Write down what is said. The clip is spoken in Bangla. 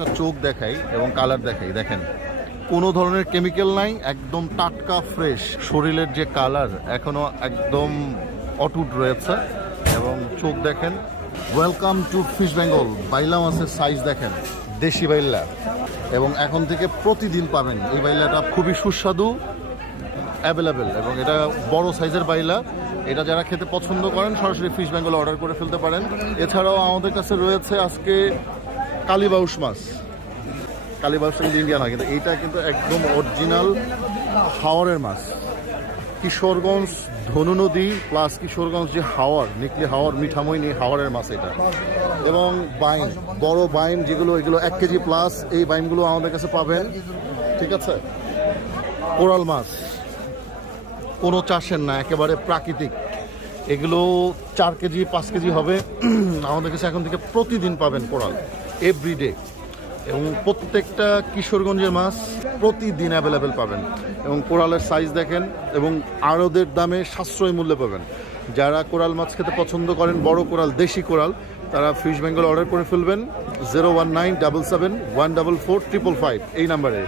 একটা চোখ দেখাই এবং কালার দেখাই, দেখেন কোনো ধরনের কেমিক্যাল নাই, একদম টাটকা ফ্রেশ। শরীরের যে কালার এখনো একদম অটুট রয়েছে এবং চোখ দেখেন। Welcome to fish Bengal. বাইলা মাছের সাইজ দেখেন, দেশি বাইলা, এবং এখন থেকে প্রতিদিন পাবেন এই বাইলাটা। খুবই সুস্বাদু, অ্যাভেলেবেল, এবং এটা বড় সাইজের বাইলা। এটা যারা খেতে পছন্দ করেন সরাসরি ফিশ বেঙ্গল অর্ডার করে ফেলতে পারেন। এছাড়াও আমাদের কাছে রয়েছে আজকে কালীবাউস মাছ। কালীবাউস কিন্তু ইন্ডিয়ান হয়, কিন্তু এইটা কিন্তু একদম অরিজিনাল হাওরের মাছ। কিশোরগঞ্জ ধনু নদী প্লাস কিশোরগঞ্জ যে হাওর, নিকলি হাওর, মিঠামইনি হাওরের মাছ এটা। এবং বাইম, বড় বাইম যেগুলো, এগুলো 1 কেজি প্লাস, এই বাইমগুলো আমাদের কাছে পাবেন। ঠিক আছে, কোরাল মাছ কোনো চাষের না, একেবারে প্রাকৃতিক। এগুলো 4 কেজি 5 কেজি হবে। আমাদের কাছে এখন থেকে প্রতিদিন পাবেন কোরাল, এভরিডে। এবং প্রত্যেকটা কিশোরগঞ্জের মাছ প্রতিদিন অ্যাভেলেবেল পাবেন। এবং কোরালের সাইজ দেখেন, এবং আড়তের দামে সাশ্রয় মূল্যে পাবেন। যারা কোরাল মাছ খেতে পছন্দ করেন, বড় কোরাল, দেশি কোরাল, তারা ফিশ বেঙ্গল অর্ডার করে ফেলবেন 01977 144 555 এই নাম্বারে।